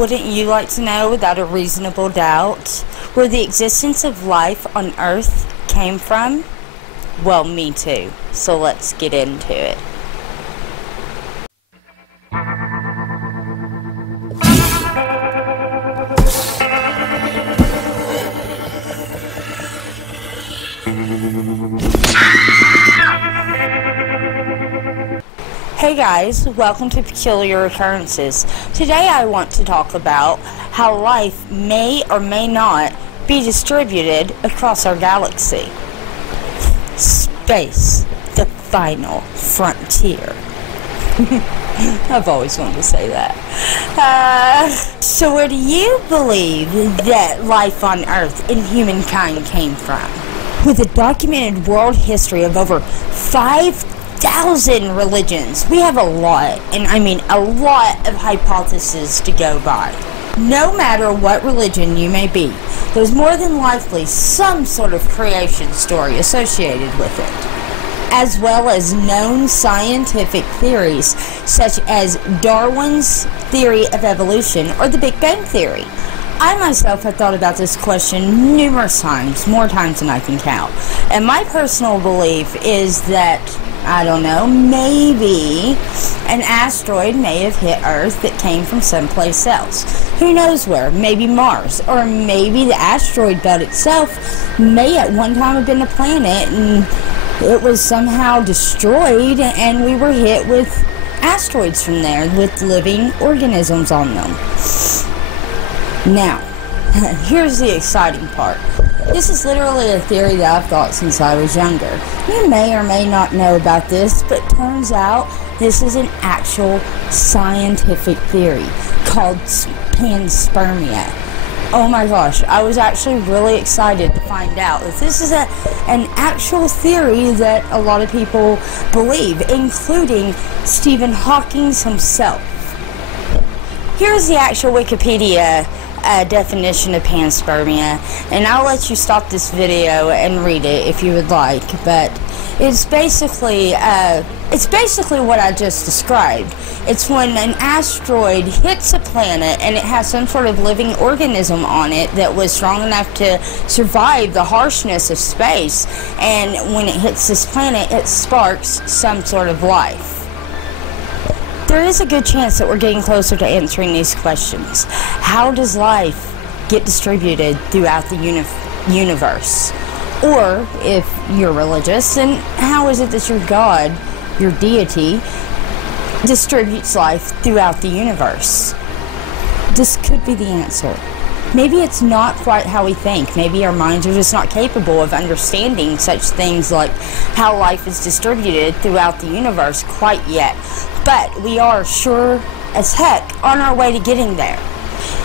Wouldn't you like to know without a reasonable doubt where the existence of life on Earth came from? Well, me too. So let's get into it. Hey guys, welcome to Peculiar Occurrences. Today I want to talk about how life may or may not be distributed across our galaxy. Space, the final frontier. I've always wanted to say that. So where do you believe that life on Earth and humankind came from? With a documented world history of over 5,000 religions, we have a lot, and I mean a lot of hypotheses to go by. No matter what religion you may be, there's more than likely some sort of creation story associated with it, as well as known scientific theories such as Darwin's theory of evolution or the Big Bang theory. I myself have thought about this question numerous times, more times than I can count, and my personal belief is that, I don't know, maybe an asteroid may have hit Earth that came from someplace else. Who knows where? Maybe Mars. Or maybe the asteroid belt itself may at one time have been a planet and it was somehow destroyed and we were hit with asteroids from there with living organisms on them. Now, here's the exciting part. This is literally a theory that I've thought since I was younger. You may or may not know about this, but turns out this is an actual scientific theory called panspermia. Oh my gosh, I was actually really excited to find out that this is an actual theory that a lot of people believe, including Stephen Hawking himself. Here's the actual Wikipedia definition of panspermia, and I'll let you stop this video and read it if you would like, but it's basically what I just described. It's when an asteroid hits a planet and it has some sort of living organism on it that was strong enough to survive the harshness of space, and when it hits this planet it sparks some sort of life. There is a good chance that we're getting closer to answering these questions. How does life get distributed throughout the universe? Or, if you're religious, then how is it that your God, your deity, distributes life throughout the universe? This could be the answer. Maybe it's not quite how we think. Maybe our minds are just not capable of understanding such things like how life is distributed throughout the universe quite yet. But we are sure as heck on our way to getting there.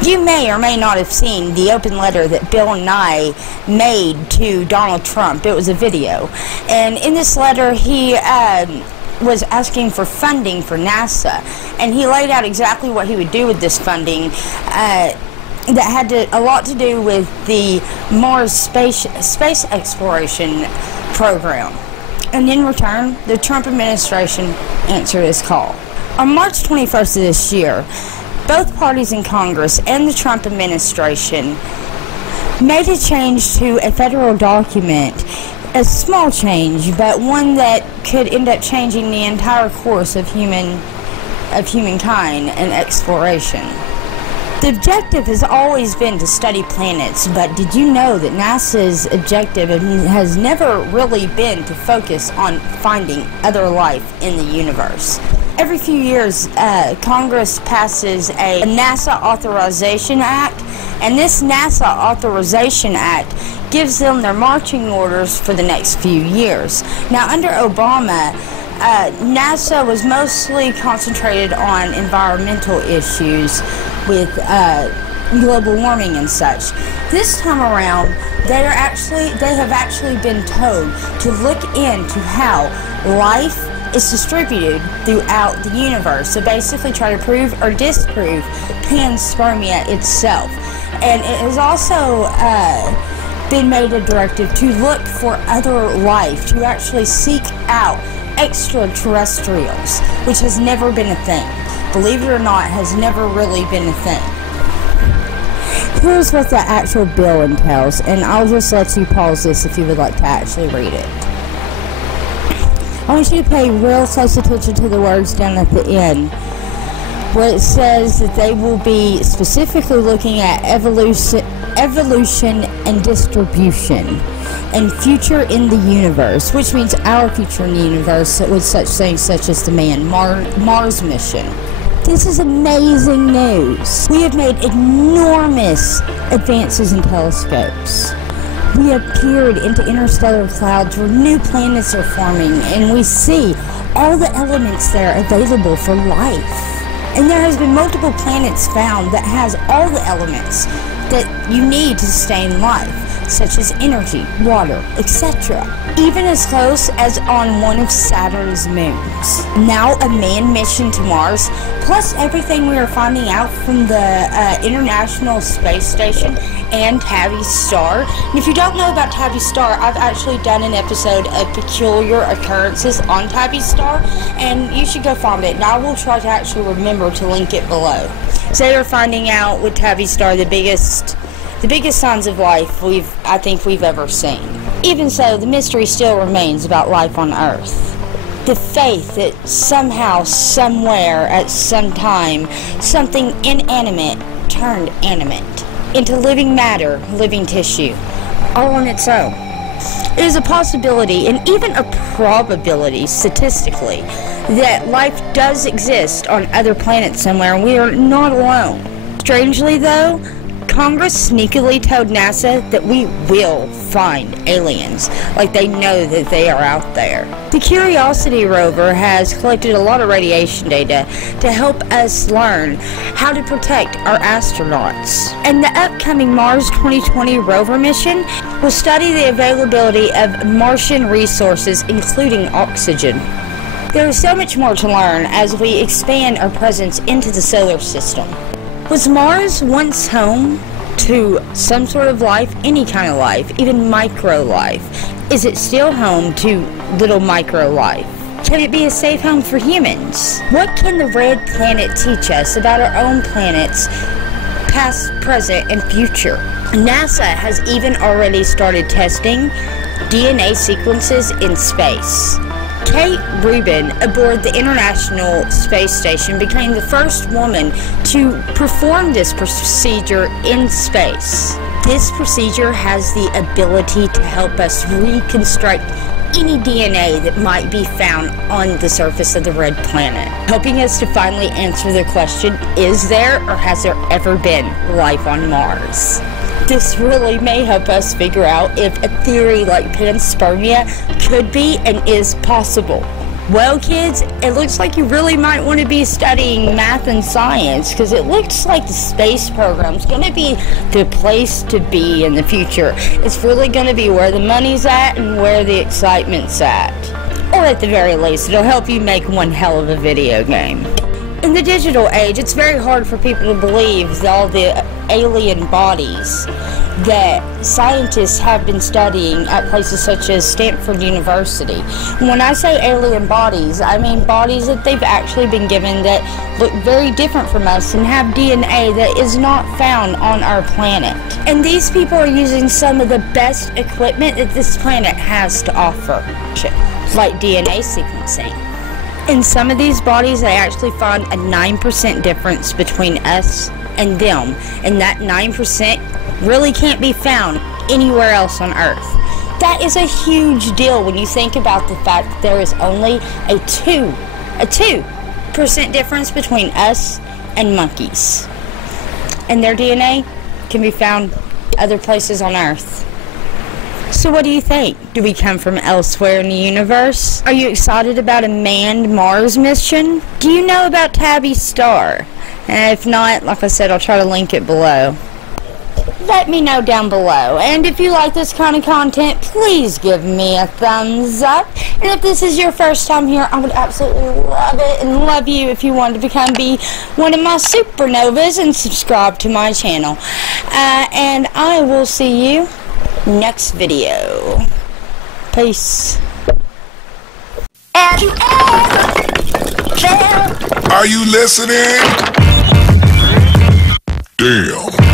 You may or may not have seen the open letter that Bill Nye made to Donald Trump. It was a video. And in this letter, he was asking for funding for NASA. And he laid out exactly what he would do with this funding that had a lot to do with the Mars space exploration program. And in return, the Trump administration answered his call. On March 21st of this year, both parties in Congress and the Trump administration made a change to a federal document, a small change, but one that could end up changing the entire course of humankind and exploration. The objective has always been to study planets, but did you know that NASA's objective has never really been to focus on finding other life in the universe? Every few years, Congress passes a NASA Authorization Act, and this NASA Authorization Act gives them their marching orders for the next few years. Now, under Obama, NASA was mostly concentrated on environmental issues with global warming and such. This time around, they have actually been told to look into how life is distributed throughout the universe. So basically try to prove or disprove panspermia itself. And it has also been made a directive to look for other life, to actually seek out extraterrestrials, which has never been a thing. Believe it or not, has never really been a thing. Here's what the actual bill entails, and I'll just let you pause this if you would like to actually read it. I want you to pay real close attention to the words down at the end, where it says that they will be specifically looking at evolution and distribution and future in the universe, which means our future in the universe with such things such as the Mars mission. This is amazing news. We have made enormous advances in telescopes. We have peered into interstellar clouds where new planets are forming, and we see all the elements that are available for life. And there has been multiple planets found that has all the elements that you need to sustain life, such as energy, water, etc. Even as close as on one of Saturn's moons. Now a manned mission to Mars, plus everything we are finding out from the International Space Station and Tabby's Star. And if you don't know about Tabby's Star, I've actually done an episode of Peculiar Occurrences on Tabby's Star, and you should go find it, and I will try to actually remember to link it below. So they are finding out with Tabby's Star the biggest signs of life I think we've ever seen. Even so, the mystery still remains about life on Earth. The faith that somehow, somewhere, at some time, something inanimate turned animate into living matter, living tissue, all on its own. It is a possibility, and even a probability, statistically, that life does exist on other planets somewhere, and we are not alone. Strangely, though, Congress sneakily told NASA that we will find aliens, like they know that they are out there. The Curiosity rover has collected a lot of radiation data to help us learn how to protect our astronauts. And the upcoming Mars 2020 rover mission will study the availability of Martian resources, including oxygen. There is so much more to learn as we expand our presence into the solar system. Was Mars once home to some sort of life, any kind of life, even micro life? Is it still home to little micro life? Can it be a safe home for humans? What can the red planet teach us about our own planets, past, present, and future? NASA has even already started testing DNA sequences in space. Kate Rubin, aboard the International Space Station, became the first woman to perform this procedure in space. This procedure has the ability to help us reconstruct any DNA that might be found on the surface of the red planet, helping us to finally answer the question, is there or has there ever been life on Mars? This really may help us figure out if a theory like panspermia could be and is possible. Well, kids, it looks like you really might want to be studying math and science, because it looks like the space program's going to be the place to be in the future. It's really going to be where the money's at and where the excitement's at. Or at the very least, it'll help you make one hell of a video game. In the digital age, it's very hard for people to believe all the alien bodies that scientists have been studying at places such as Stanford University. When I say alien bodies, I mean bodies that they've actually been given that look very different from us and have DNA that is not found on our planet. And these people are using some of the best equipment that this planet has to offer, like DNA sequencing. In some of these bodies, they actually found a 9% difference between us and them, and that 9% really can't be found anywhere else on Earth. That is a huge deal when you think about the fact that there is only a 2% difference between us and monkeys, and their DNA can be found other places on Earth. So what do you think? Do we come from elsewhere in the universe? Are you excited about a manned Mars mission? Do you know about Tabby's Star? And if not, like I said, I'll try to link it below. Let me know down below. And if you like this kind of content, please give me a thumbs up. And if this is your first time here, I would absolutely love it and love you if you wanted to be one of my supernovas and subscribe to my channel. And I will see you next video. Peace. Are you listening? Damn.